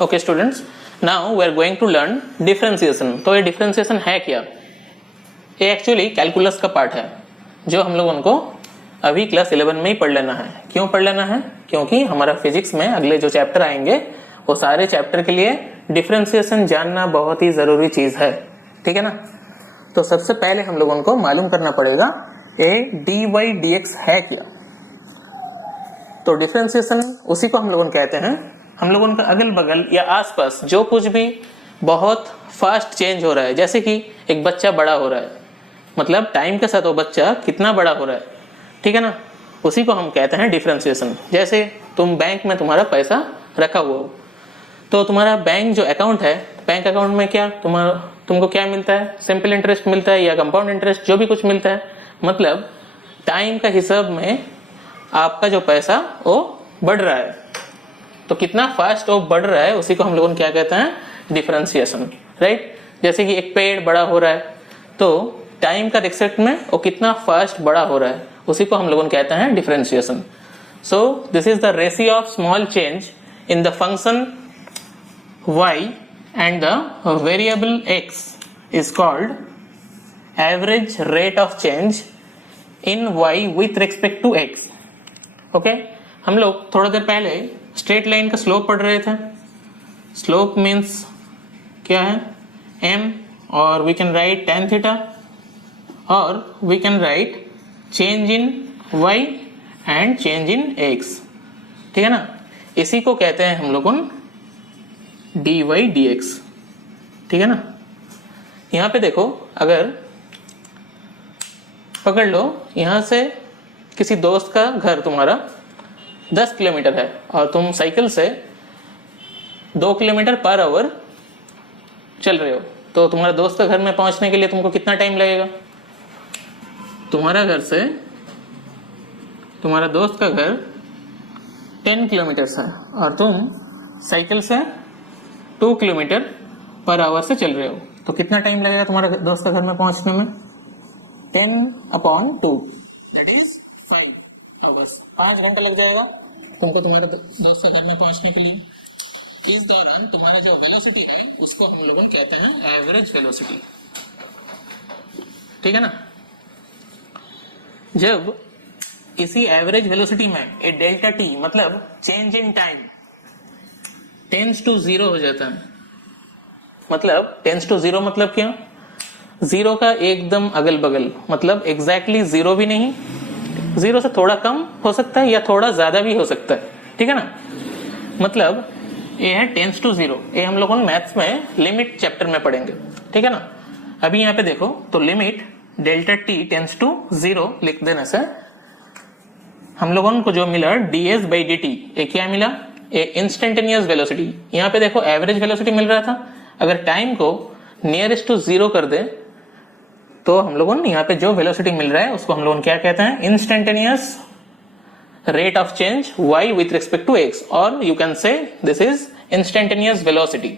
Okay students, now we are going to learn differentiation. तो ये differentiation है क्या? ये एक्चुअली कैलकुलस का पार्ट है जो हम लोगों को अभी क्लास 11 में ही पढ़ लेना है। क्यों पढ़ लेना है? क्योंकि हमारा फिजिक्स में अगले जो चैप्टर आएंगे वो सारे चैप्टर के लिए डिफरेंशिएशन जानना बहुत ही जरूरी चीज है। ठीक है ना? तो सबसे पहले हम लोगों को मालूम करना पड़ेगा a d y d x है क्या। तो डिफरेंशिएशन उसी को हम लोगों कहते हैं, हम लोगों का अगल बगल या आसपास जो कुछ भी बहुत फास्ट चेंज हो रहा है, जैसे कि एक बच्चा बड़ा हो रहा है, मतलब टाइम के साथ वो बच्चा कितना बड़ा हो रहा है, ठीक है ना, उसी को हम कहते हैं डिफरेंशिएशन। जैसे तुम बैंक में तुम्हारा पैसा रखा हुआ हो, तो तुम्हारा बैंक जो अकाउंट है, बैंक अकाउंट में क्या तुमको क्या मिलता है? सिंपल इंटरेस्ट मिलता है या कंपाउंड इंटरेस्ट, जो भी कुछ मिलता है, मतलब टाइम का हिसाब में आपका जो पैसा वो बढ़ रहा है। तो कितना फास्ट वो बढ़ रहा है उसी को हम लोगों क्या कहते हैं? Differentiation, right. जैसे कि एक पेड़ बड़ा हो रहा है तो टाइम का रिस्पेक्ट में वो कितना फास्ट बड़ा हो रहा है, उसी को हम लोगों कहते हैं differentiation. So this is the ratio of small change in the function y and the variable x is called average rate of change in y with respect to x. Okay, हम लोग थोड़ा देर पहले स्ट्रेट लाइन का slope पढ़ रहे थे। Slope means क्या है? m, और we can write tan theta, और we can write change in y and change in x। ठीक है ना? इसी को कहते हैं हम लोगों डी वाई डी एक्स। ठीक है ना? यहां पे देखो, अगर पकड़ लो, यहां से किसी दोस्त का घर तुम्हारा 10 किलोमीटर है और तुम साइकिल से 2 किलोमीटर पर आवर चल रहे हो, तो तुम्हारा दोस्त का घर में पहुंचने के लिए तुमको कितना टाइम लगेगा? तुम्हारा घर से तुम्हारा दोस्त का घर 10 किलोमीटर है और तुम साइकिल से 2 किलोमीटर पर आवर से चल रहे हो, तो कितना टाइम लगेगा तुम्हारा दोस्त का घर में पहुंचने में? 10/2, दैट इज 5 आवर्स। 5 घंटा लग जाएगा तुमको तुम्हारे दोस्त का घर में पहुंचने के लिए। इस दौरान तुम्हारा जो वेलोसिटी है उसको हम लोग कहते हैं एवरेज वेलोसिटी। ठीक है ना? जब इसी एवरेज वेलोसिटी में ए डेल्टा टी मतलब change in time tends to 0 हो जाता है, मतलब टेंस टू 0 मतलब क्या? 0 का एकदम अगल बगल, मतलब एग्जैक्टली 0 भी नहीं, 0 से थोड़ा कम हो सकता है या थोड़ा ज्यादा भी हो सकता है। ठीक है ना? मतलब ये है टेंस टू 0। ये हम लोगों मैथ्स में लिमिट चैप्टर में पढ़ेंगे। ठीक है ना? अभी यहाँ पे देखो, तो limit delta t tends to 0 लिख देने से हम लोगों को जो मिला ds बाई डी टी, ये क्या मिला? Instantaneous velocity. यहाँ पे देखो एवरेज वेलोसिटी मिल रहा था, अगर टाइम को नियरेस्ट टू 0 कर दे तो हम लोगों यहाँ पे जो वेलोसिटी मिल रहा है उसको हम लोग क्या कहते हैं? Instantaneous rate of change y with respect to x, और you can say this is instantaneous velocity.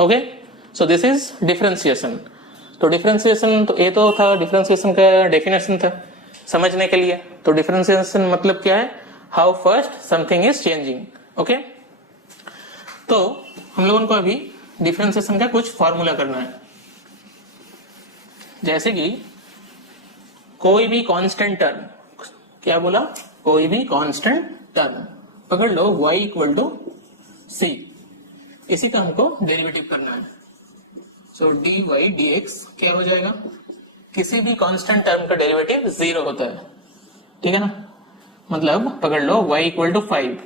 Okay, so this is differentiation. तो डिफरेंशिएशन, तो ये तो था डिफरेंशिएशन का डेफिनेशन था समझने के लिए। तो डिफरेंशिएशन मतलब क्या है? How fast something is changing. Okay, तो हम लोगों को अभी डिफरेंशिएशन का कुछ फॉर्मूला करना है। जैसे कि कोई भी कांस्टेंट टर्म, क्या बोला? कोई भी कांस्टेंट टर्म पकड़ लो, y इक्वल टू c, इसी का हमको डेरिवेटिव करना है। सो डी वाई डी एक्स क्या हो जाएगा? किसी भी कांस्टेंट टर्म का डेरिवेटिव 0 होता है। ठीक है ना? मतलब पकड़ लो y इक्वल टू 5,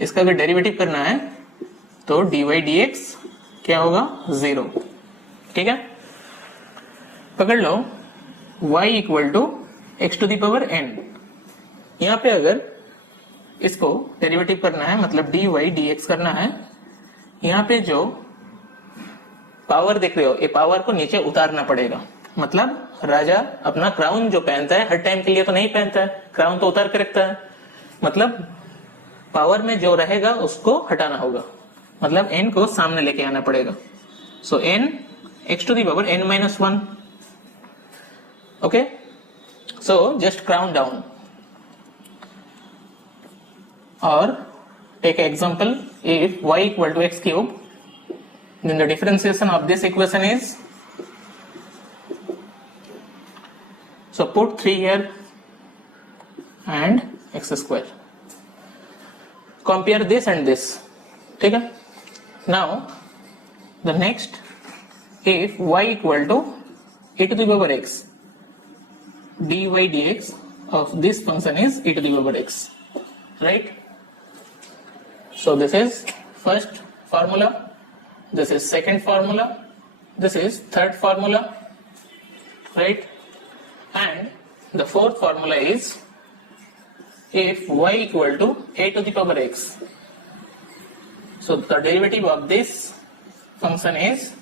इसका अगर डेरिवेटिव करना है तो dy dx क्या होगा? 0। ठीक है? पकड़ लो y equal to x to the power n, यहां पे अगर इसको डेरिवेटिव करना है, मतलब dy dx करना है, यहां पे जो पावर देख रहे हो, ये पावर को नीचे उतारना पड़ेगा। मतलब राजा अपना क्राउन जो पहनता है हर टाइम के लिए तो नहीं पहनता है, क्राउन तो उतार के रखता है, मतलब पावर में जो रहेगा उसको हटाना होगा, मतलब n को सामने लेके आना पड़ेगा। So n x to the power n-1। Okay, so just crown down, और take an example. If y equal to x cube, then the differentiation of this equation is, so put 3 here and x square. Compare this and this. Okay? Now the next, if y equal to e to the power x, dy dx of this function is e to the power x, right? So this is first formula, this is second formula, this is third formula, right? And the fourth formula is, if y equal to a to the power x, so the derivative of this function is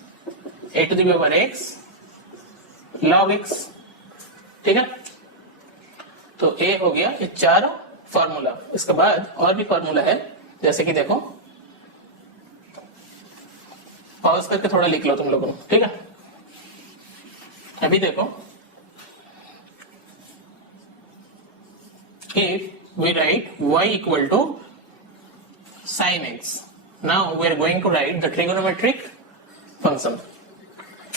a to the power x log x. ठीक है? तो a हो गया ये 4 formula. इसके बाद और भी फॉर्मूला है, जैसे कि देखो, पॉज करके थोड़ा लिख लो तुम लोगों. ठीक है? अभी देखो, if we write y equal to sin x, now we are going to write the trigonometric function.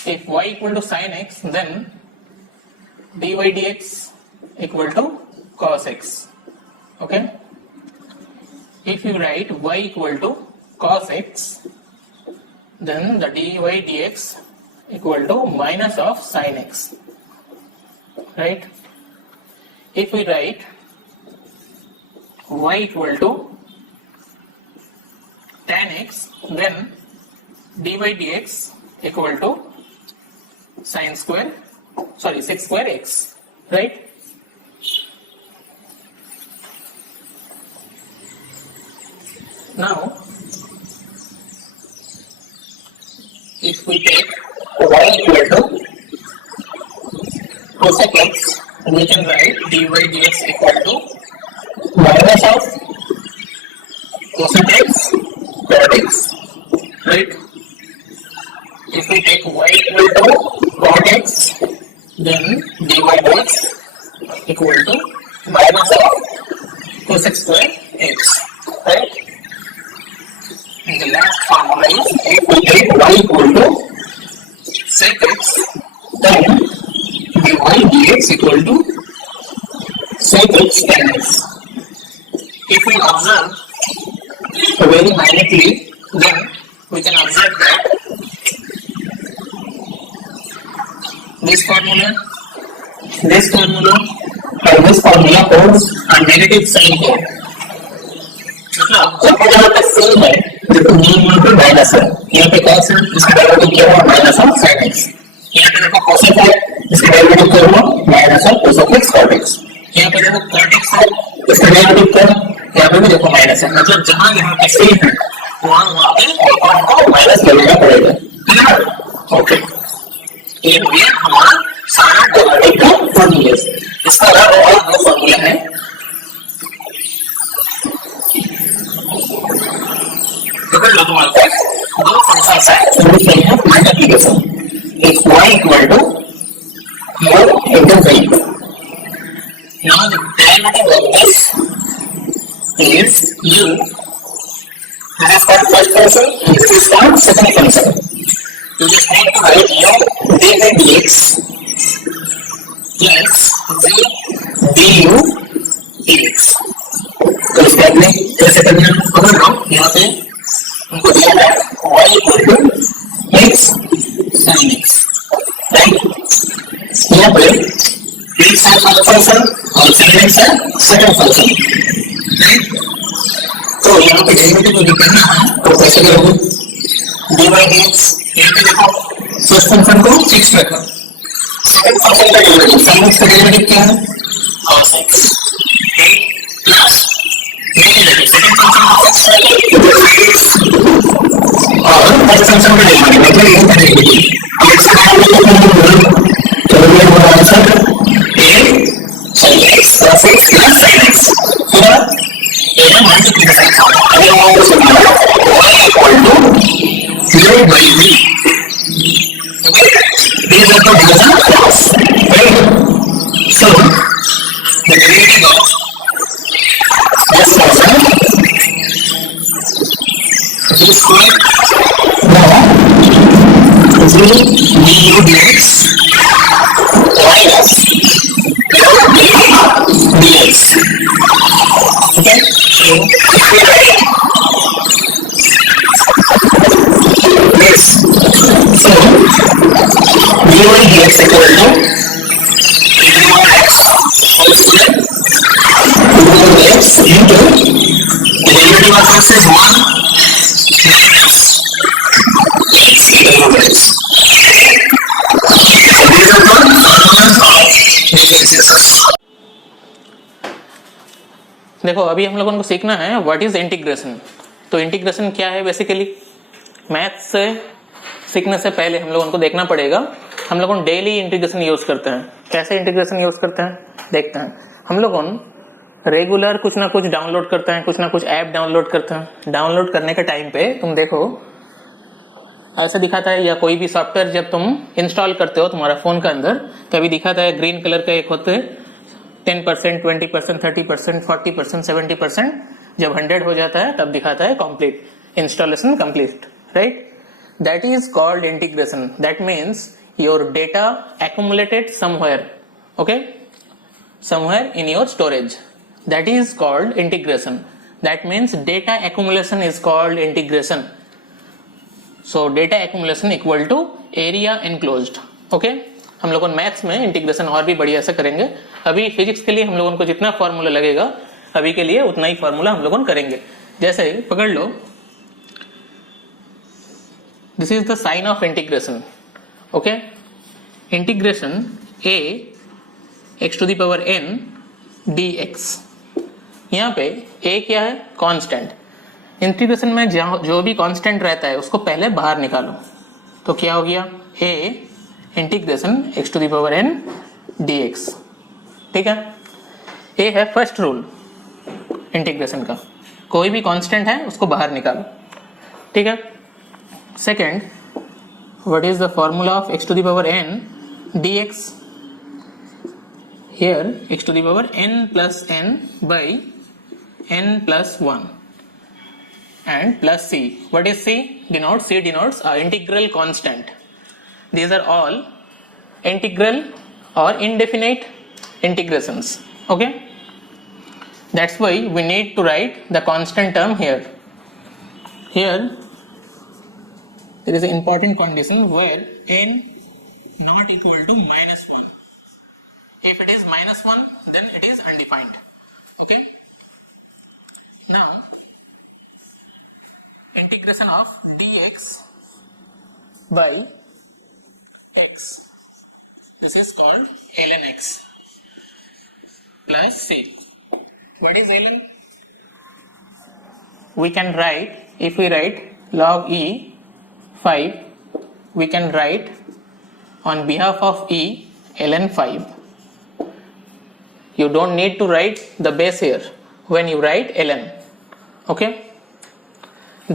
If y equal to sin x, then dy dx equal to cos x. Okay? If you write y equal to cos x, then the dy dx equal to minus of sin x. Right? If we write y equal to tan x, then dy dx equal to sin square, sorry, sec square x, right? Now, if we take y equal to cosec x, we can write dy dx equal to minus of cosec x cot x, right? If we take y equal to cot x, then dy dx equal to minus of cosec square x, right? And the last formula is, if we take y equal to sec x, then dy dx equal to sec x tan x. If we observe very minutely, then we can observe that this formula and this formula holds a negative sign here. मतलब जब यहाँ पे same है, देखो यहाँ पे minus है, यहाँ पे cos है, इसका डेरिवेटिव क्या हुआ माइनस ऑफ sin x. यहाँ पे देखो cosec है, इसका डेरिवेटिव क्या हुआ minus of cosec x cot x. यहाँ पे देखो cot x है, इसका डेरिवेटिव क्या है, यहाँ पे भी देखो माइनस है. मतलब जहाँ यहाँ पे सेम है, वहाँ पे आपको माइनस लेना पड़ेगा. ओके, ये हो गया हमारा सारा डेरिवेटिव का फॉर्मूला. इसका अलावा और दो फॉर्मूला है. अगर लो तुम्हारे पास दो फंक्शंस है, उनके हैं multiplication. If y equal to u into v. Now the derivative of this is u. This is called first function and this is called second function. You just need to write u dy dx plus v du dx. तो इस बात में कैसे करना है? अगर हम यहाँ पे उनको दिया है y equal to x sin x, right? यहाँ पे x है फर्स्ट फंक्शन और sin x है सेकंड फंक्शन, right? तो यहाँ पे डेरिवेटिव को निकालना है, तो कैसे करोगे? dy dx, यहाँ पे देखो फर्स्ट फंक्शन को फिक्स रखा, सेकंड फंक्शन का डेरिवेटिव sin x का डेरिवेटिव क्या है cos x, plus second function को फिक्स रखा और फर्स्ट फंक्शन का डेरिवेटिव मतलब ये डेरिवेटिव x का डेरिवेटिव तो ये होगा answer a sin x cos x plus sin x. पूरा ये है मल्टीप्लिकेशन. अगर हम इसको समझना y equal to u by v. Okay, these are the different terms, right? So the derivative of this function square. Now, we need x minus dx. Okay? So, if we write this, so dy dx equal to x whole square dx into the derivative of x is 1 minus x e to the power x. So these are the formulas of differentiation. देखो अभी हम लोगों को सीखना है what is integration. तो integration क्या है बेसिकली, मैथ्स से सीखने से पहले हम लोगों को देखना पड़ेगा। हम लोग डेली इंटीग्रेशन यूज करते हैं। कैसे इंटीग्रेशन यूज करते हैं देखते हैं। हम लोग रेगुलर कुछ ना कुछ डाउनलोड करते हैं, कुछ ना कुछ ऐप डाउनलोड करते हैं। डाउनलोड करने के टाइम पे तुम देखो ऐसे दिखाता है, या कोई भी सॉफ्टवेयर जब तुम इंस्टॉल करते हो तुम्हारा फोन के अंदर तभी दिखाता है ग्रीन कलर का एक होते है 10%, 20%, 30%, 40%, 70%। जब 100 हो जाता है तब दिखाता है complete, installation complete, right. That is called integration. That means your data accumulated somewhere, okay, somewhere in your storage. That is called integration. That means data accumulation is called integration. So data accumulation equal to area enclosed, okay। हम लोगों maths में integration और भी बढ़िया से करेंगे। अभी physics के लिए हम लोगों को जितना फॉर्मूला लगेगा अभी के लिए उतना ही फॉर्मूला हम लोगों करेंगे। जैसे पकड़ लो, this is the sign of integration, okay. Integration a x to the power n dx। यहाँ पे a क्या है, कांस्टेंट। इंटीग्रेशन में जो भी कांस्टेंट रहता है उसको पहले बाहर निकालो, तो क्या हो गया a integration x to the power n dx, ठीक है। a है फर्स्ट रूल इंटीग्रेशन का, कोई भी कांस्टेंट है उसको बाहर निकालो, ठीक है। Second, what is the formula of x to the power n dx? Here x to the power n plus n by n plus 1 and plus c. What is c? C denotes integral constant. These are all integral or indefinite integrations, okay. That's why we need to write the constant term here. Here there is an important condition where n not equal to -1. If it is -1 then it is undefined, okay. Now integration of dx by x, this is called ln x plus c. What is ln? We can write, if we write log e 5, we can write on behalf of e ln 5. You don't need to write the base here when you write ln, okay.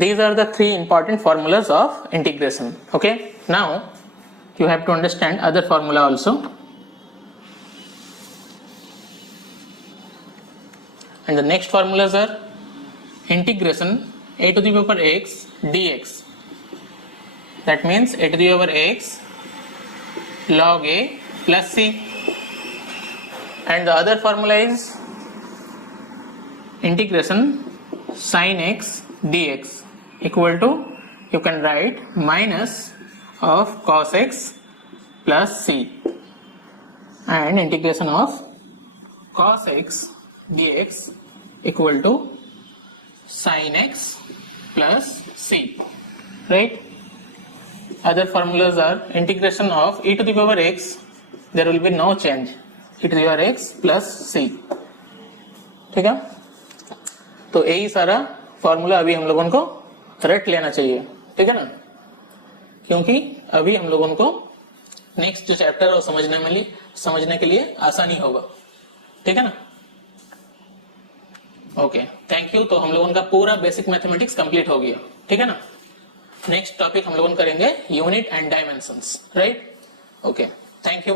These are the three important formulas of integration, okay. Now you have to understand other formula also. And the next formulas are integration a to the power x dx. That means a to the power x log a plus c. And the other formula is integration sin x dx equal to, you can write minus of cos x plus c, and integration of cos x dx equal to sin x plus c, right. Other formulas are integration of e to the power x, there will be no change, e to the power x plus c, ठीक है। तो यही सारा formula अभी हम लोगों को रट लेना चाहिए, ठीक है ना, क्योंकि अभी हम लोगों को नेक्स्ट जो चैप्टर है समझने के लिए आसानी होगा, ठीक है ना। Okay, thank you. तो हम लोगों का पूरा बेसिक मैथमेटिक्स कंप्लीट हो गया, ठीक है ना। नेक्स्ट टॉपिक हम लोग करेंगे unit and dimensions, right. Okay, thank you.